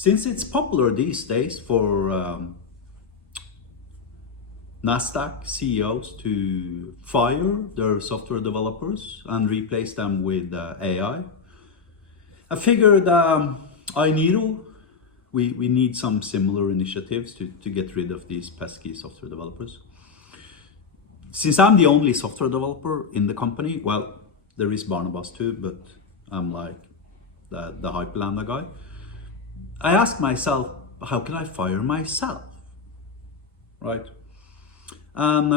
Since it's popular these days for Nasdaq CEOs to fire their software developers and replace them with AI, I figured AINIRO, we need some similar initiatives to get rid of these pesky software developers. Since I'm the only software developer in the company, well, there is Barnabas too, but I'm like the Hyperlambda guy. I asked myself, how can I fire myself, right? And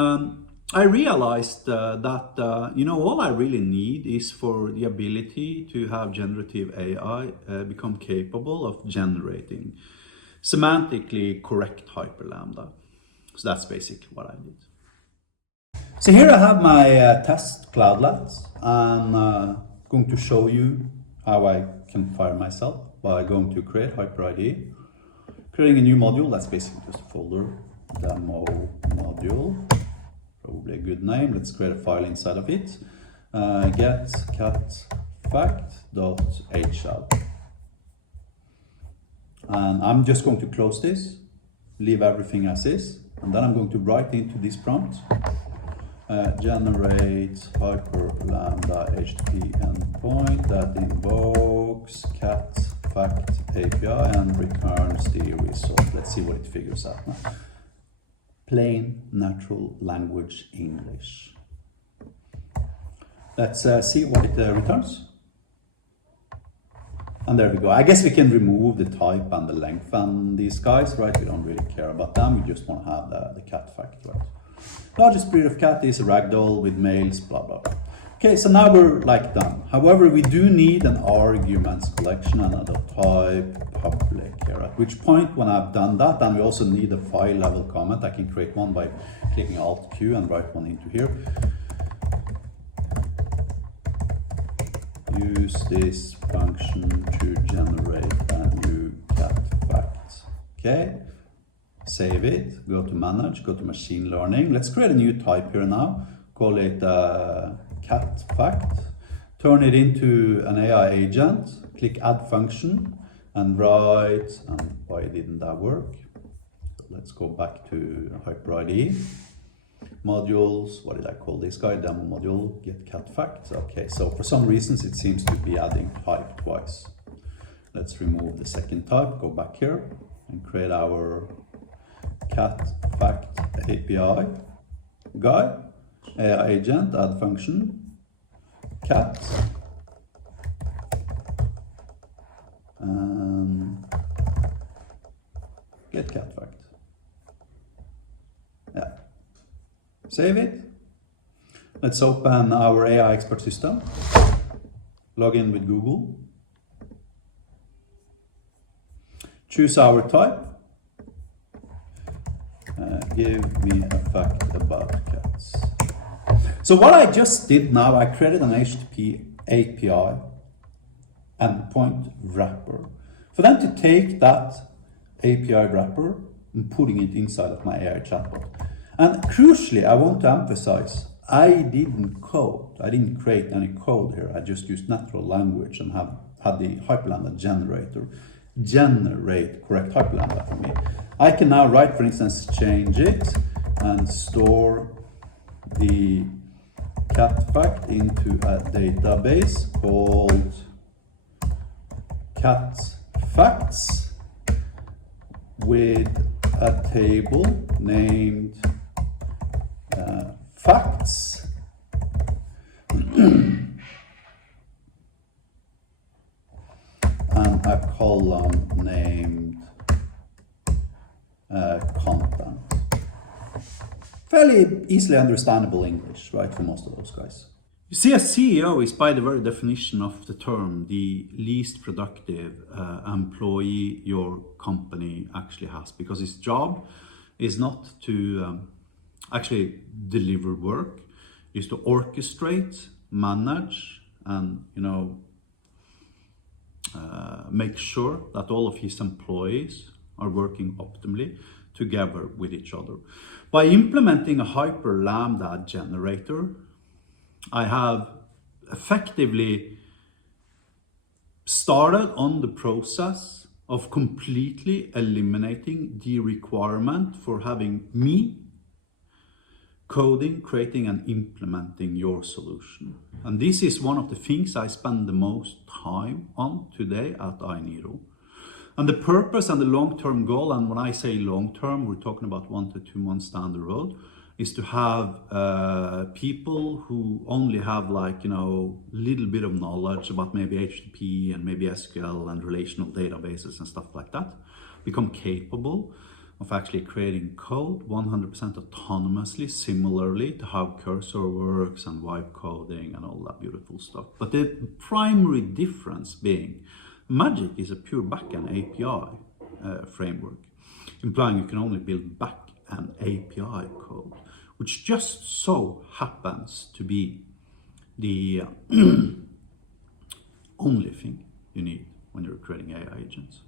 I realized that, you know, all I really need is for the ability to have generative AI become capable of generating semantically correct Hyperlambda. So that's basically what I did. So here I have my test cloudlet, and going to show you how I can fire myself by going to create HyperIDE, creating a new module. That's basically just a folder, demo module, probably a good name. Let's create a file inside of it. Get catfact.hl. And I'm just going to close this, leave everything as is, and then I'm going to write into this prompt, generate Hyperlambda HTTP endpoint that invokes catfact API and returns the result. Let's see what it figures out now. Plain natural language English. Let's see what it returns. And there we go. I guess we can remove the type and the length and these guys, right? We don't really care about them. We just want to have the cat fact, right? Largest breed of cat is a ragdoll with males, blah, blah, blah. Okay, so now we're like done. However, we do need an arguments collection and a type public here, at which point when I've done that, then we also need a file level comment. I can create one by clicking Alt Q and write one into here. Use this function to generate a new cat fact. Okay, save it, go to manage, go to machine learning. Let's create a new type here now. Call it cat fact. Turn it into an AI agent. Click add function and write, and why didn't that work? So let's go back to HyperIDE. Modules, what did I call this guy? Demo module, get cat facts. Okay, so for some reasons it seems to be adding type twice. Let's remove the second type, go back here and create our cat fact API guy, AI agent, add function, cat, and get cat fact. Yeah. Save it. Let's open our AI expert system. Log in with Google. Choose our type. Give me a fact about cats. So what I just did now, I created an HTTP API endpoint wrapper for them to take that API wrapper and putting it inside of my AI chatbot. And crucially, I want to emphasize, I didn't code. I didn't create any code here. I just used natural language and had the Hyperlambda generator generate correct Hyperlambda for me. I can now write, for instance, change it and store the cat fact into a database called cat facts with a table named facts and a column named content. Fairly easily understandable English, right, for most of those guys. You see, a CEO is by the very definition of the term the least productive employee your company actually has, because his job is not to actually deliver work, is to orchestrate, manage, and make sure that all of his employees are working optimally together with each other. By implementing a Hyperlambda generator, I have effectively started on the process of completely eliminating the requirement for having me coding, creating and implementing your solution. And this is one of the things I spend the most time on today at AINIRO. And the purpose and the long-term goal, and when I say long-term, we're talking about 1 to 2 months down the road, is to have people who only have like, little bit of knowledge about maybe HTTP and maybe SQL and relational databases and stuff like that, become capable of actually creating code 100% autonomously, similarly to how cursor works and vibe coding and all that beautiful stuff. But the primary difference being, Magic is a pure backend API framework, implying you can only build backend API code, which just so happens to be the only thing you need when you're creating AI agents.